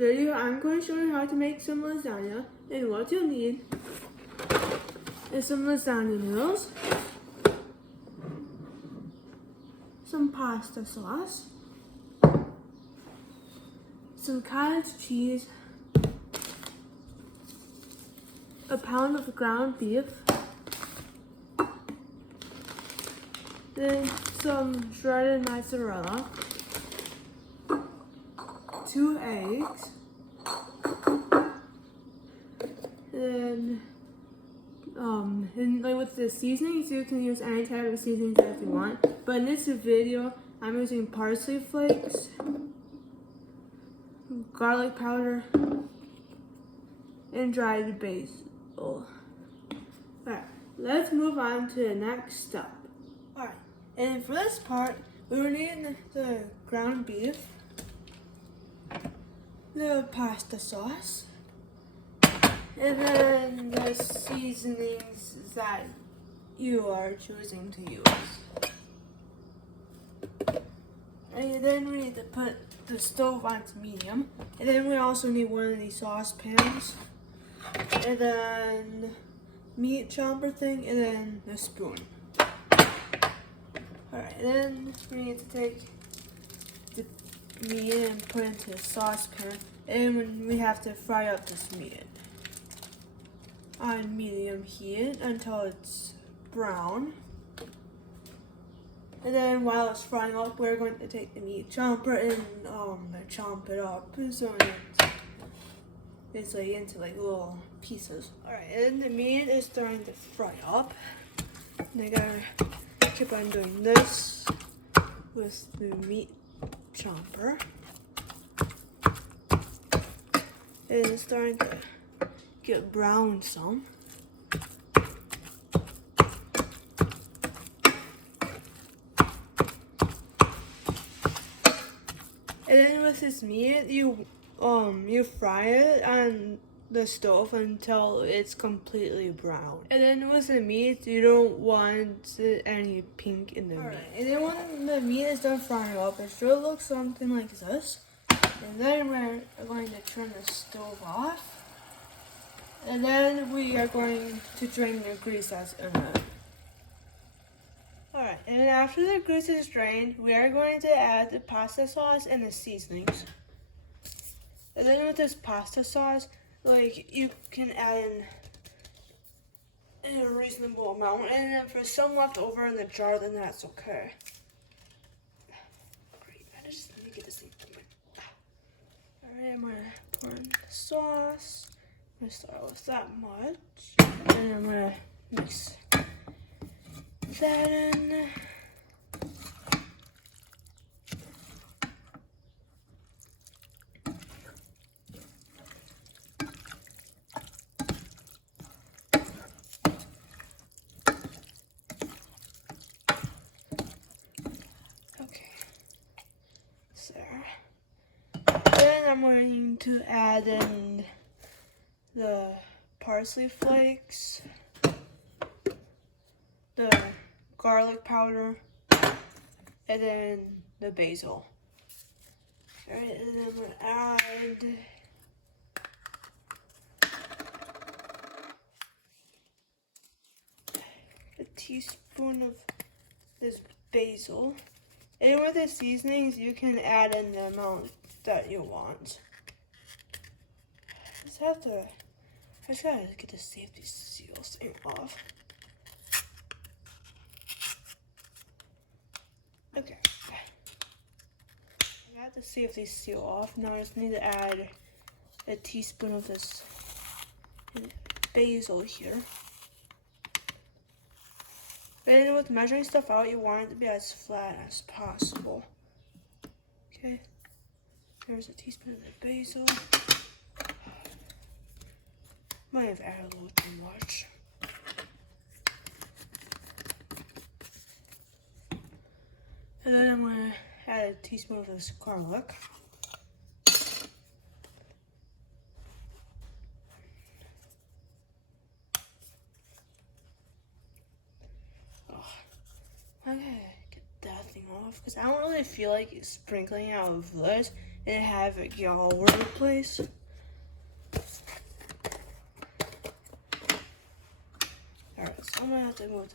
video, I'm going to show you how to make some lasagna. And what you'll need is some lasagna noodles, some pasta sauce, some cottage cheese, a pound of ground beef, then some shredded mozzarella, 2 eggs, and like with the seasonings, you can use any type of seasonings that you want. But in this video, I'm using parsley flakes, garlic powder, and dried basil. Alright, let's move on to the next step. Alright, and for this part, we will need the ground beef, the pasta sauce, and then the seasonings that you are choosing to use. And then we need to put the stove on to medium. And then we also need one of these saucepans. And then meat chomper thing, and then a spoon. Alright, then we need to take the meat and put it into the saucepan. And we have to fry up this meat on medium heat until it's brown. And then while it's frying up, we're going to take the meat chomper and chomp it up so it's like into like little pieces. Alright, and the meat is starting to fry up. And I gotta keep on doing this with the meat chomper. And it's starting to get brown some. And then with this meat, you fry it on the stove until it's completely brown. And then with the meat, you don't want any pink in the meat. And then when the meat is done frying up, it should look something like this. And then we're going to turn the stove off. And then we are going to drain the grease that's in it. Alright, and after the grease is drained, we are going to add the pasta sauce and the seasonings. And then with this pasta sauce, like you can add in a reasonable amount, and then for some left over in the jar, then that's okay. Great, I just need to get this thing going. Alright, I'm gonna pour in the sauce. I'm gonna start with that much, and I'm gonna mix that in. Okay, there. Then I'm going to add in the parsley flakes, the garlic powder, and then the basil. Alright, and then I'm gonna add a teaspoon of this basil. And with the seasonings, you can add in the amount that you want. I just gotta get the safety seals thing off. Okay. I got the safety seal off. Now I just need to add a teaspoon of this basil here. And with measuring stuff out, you want it to be as flat as possible. Okay. There's a teaspoon of the basil. Might have added a little too much. And then I'm gonna add a teaspoon of this garlic. I gotta get that thing off because I don't really feel like sprinkling out of this and have it get all over the place. Alright, so I'm gonna have to move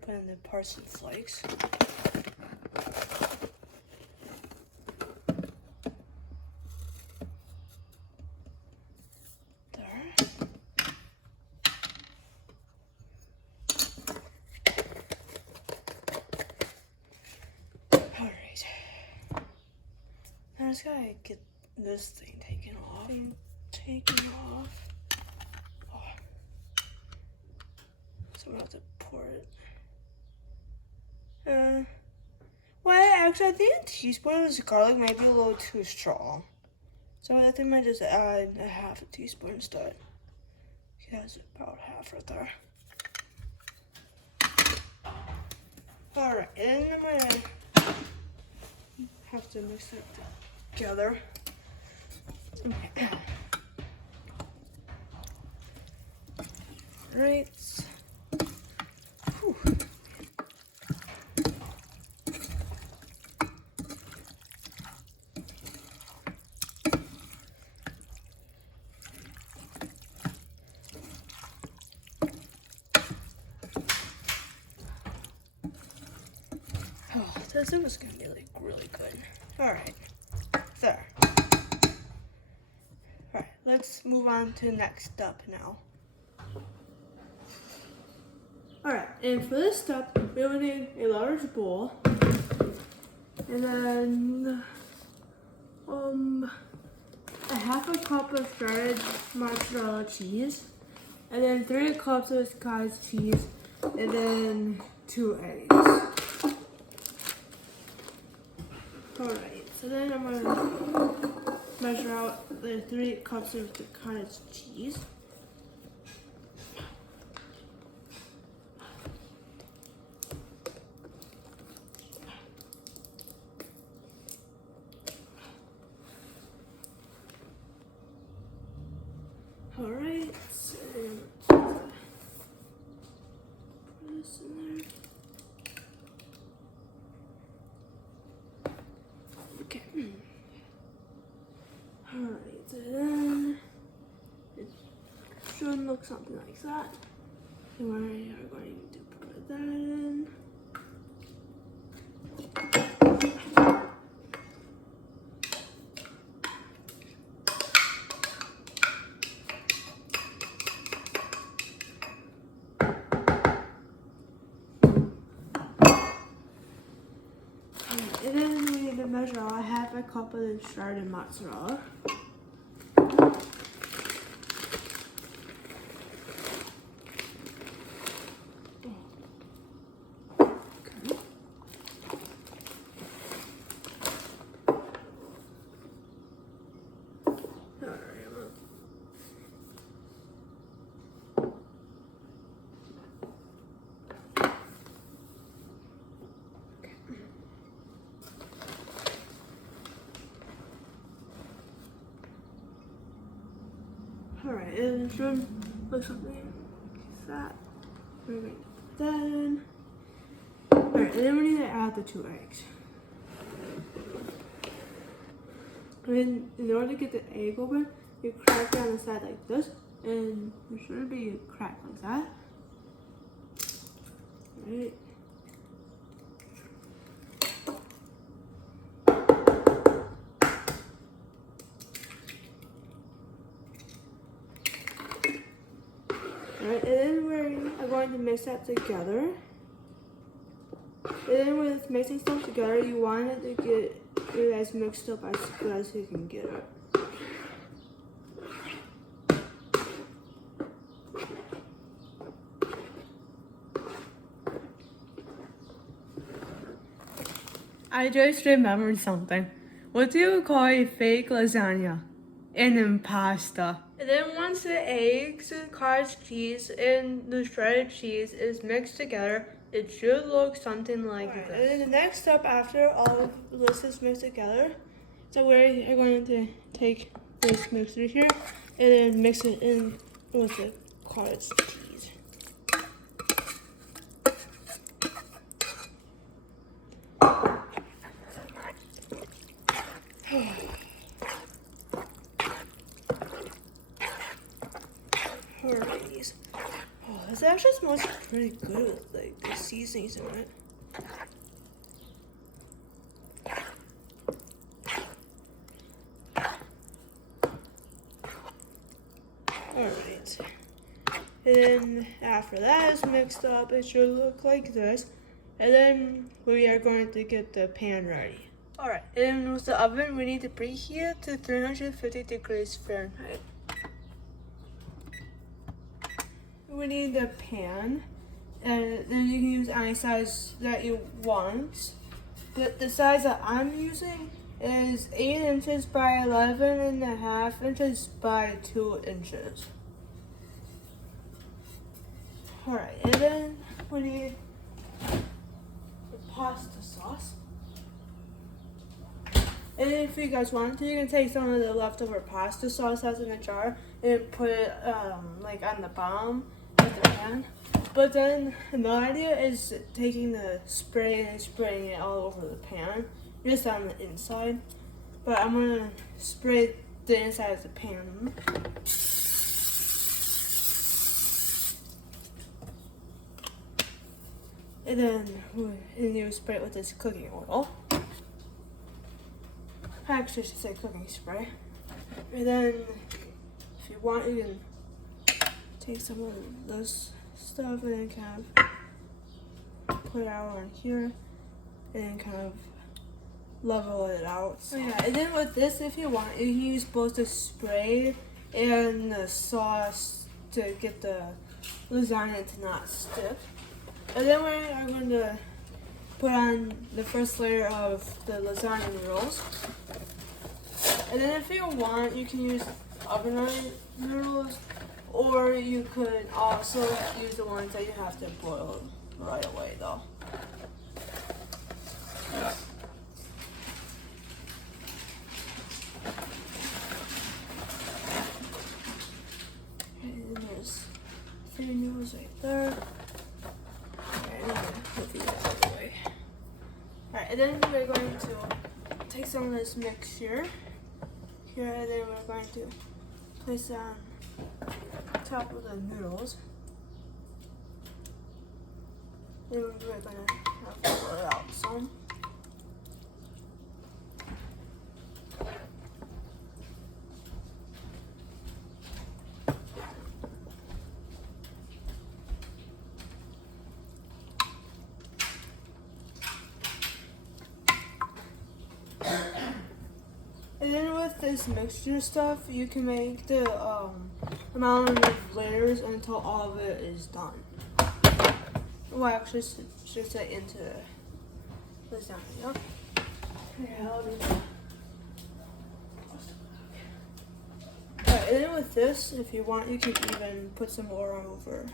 put in the parsley flakes. I just gotta get this thing taken off. Oh. So I'm gonna have to pour it. Well, actually, I think a teaspoon of garlic might be a little too strong. So I think I might just add a half a teaspoon instead. That's about half right there. Alright, and then I'm gonna have to mix it together. Okay. Right. Whew. Oh, this was gonna be like really good. Alright. There. Alright, let's move on to the next step now. Alright, and for this step, we will need a large bowl, and then a half a cup of shredded mozzarella cheese, and then 3 cups of cottage cheese, and then 2 eggs. Alright, so then I'm gonna measure out the 3 cups of the cottage cheese. Alright, so put this in there. Okay. Alright, so then it should look something like that. And we are going to put that in. And then we need to measure out half a cup of the shredded mozzarella. Alright, and it should look something like that. We're going to put that in. Alright, and then we need to add the 2 eggs. And then in order to get the egg open, you crack down the side like this, and there should be a crack like that. Alright. Alright, and then we're going to mix that together. And then with mixing stuff together, you want it to get it as mixed up as good as you can get it. I just remembered something. What do you call a fake lasagna? An impasta. And then once the eggs, the cottage cheese, and the shredded cheese is mixed together, it should look something like this. And then the next step after all of this is mixed together, so we're going to take this mixture here and then mix it in with the cottage cheese. seasonings. Oh, this actually smells pretty good with like the seasonings in it. Alright. And then after that is mixed up, it should look like this. And then we are going to get the pan ready. Alright, and then with the oven, we need to preheat to 350 degrees Fahrenheit. We need the pan, and then you can use any size that you want. The size that I'm using is 8 inches by 11.5 inches by 2 inches. Alright, and then we need the pasta sauce. And if you guys want to, you can take some of the leftover pasta sauce that's in a jar and put it like on the bottom of the pan. But then another idea is taking the spray and spraying it all over the pan, just on the inside. But I'm gonna spray the inside of the pan. And then you spray it with this cooking oil. Actually, I should say cooking spray. And then, if you want, you can take some of this stuff and then kind of put it out on here, and then kind of level it out. So yeah, and then with this, if you want, you can use both the spray and the sauce to get the lasagna to not stick. And then we're going to put on the first layer of the lasagna noodles. And then if you want, you can use oven noodles, or you could also use the ones that you have to boil right away though. And then there's 3 noodles right there. Alright, and then we're going to take some of this mixture here, and then we're going to place it on top of the noodles. Then we're going to have to pour it out some. And then with this mixture stuff, you can make the amount of layers until all of it is done. Well, actually, should say into the lasagna. Yeah, I'll do that. Alright, and then with this, if you want, you can even put some more over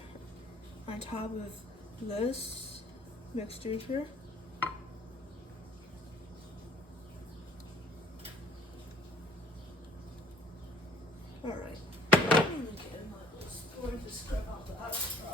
on top of this mixture here. Alright, I'm going to get my little spoon to scrub out the extra.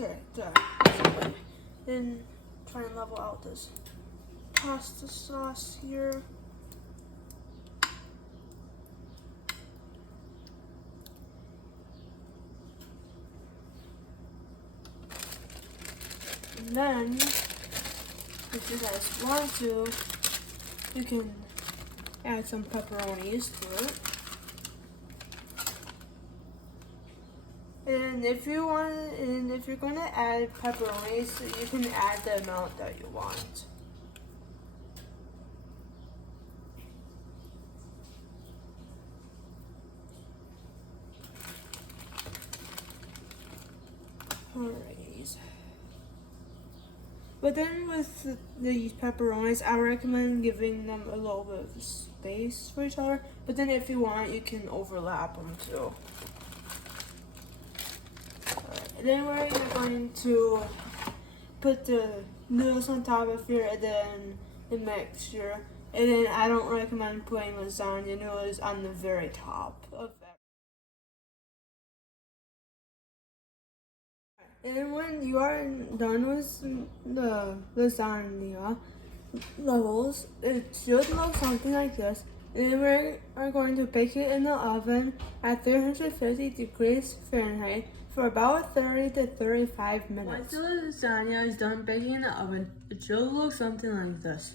Alright, done. Then try and level out this pasta sauce here. And then, if you guys want to, you can add some pepperonis to it. And if you want, and if you're going to add pepperonis, you can add the amount that you want. Alright. But then with these pepperonis, I recommend giving them a little bit of space for each other. But then if you want, you can overlap them too. Alright, and then we're going to put the noodles on top of here, and then the mixture. And then I don't recommend putting lasagna noodles on the very top of And when you are done with the lasagna levels, it should look something like this. And then we are going to bake it in the oven at 350 degrees Fahrenheit for about 30 to 35 minutes. Once the lasagna is done baking in the oven, it should look something like this.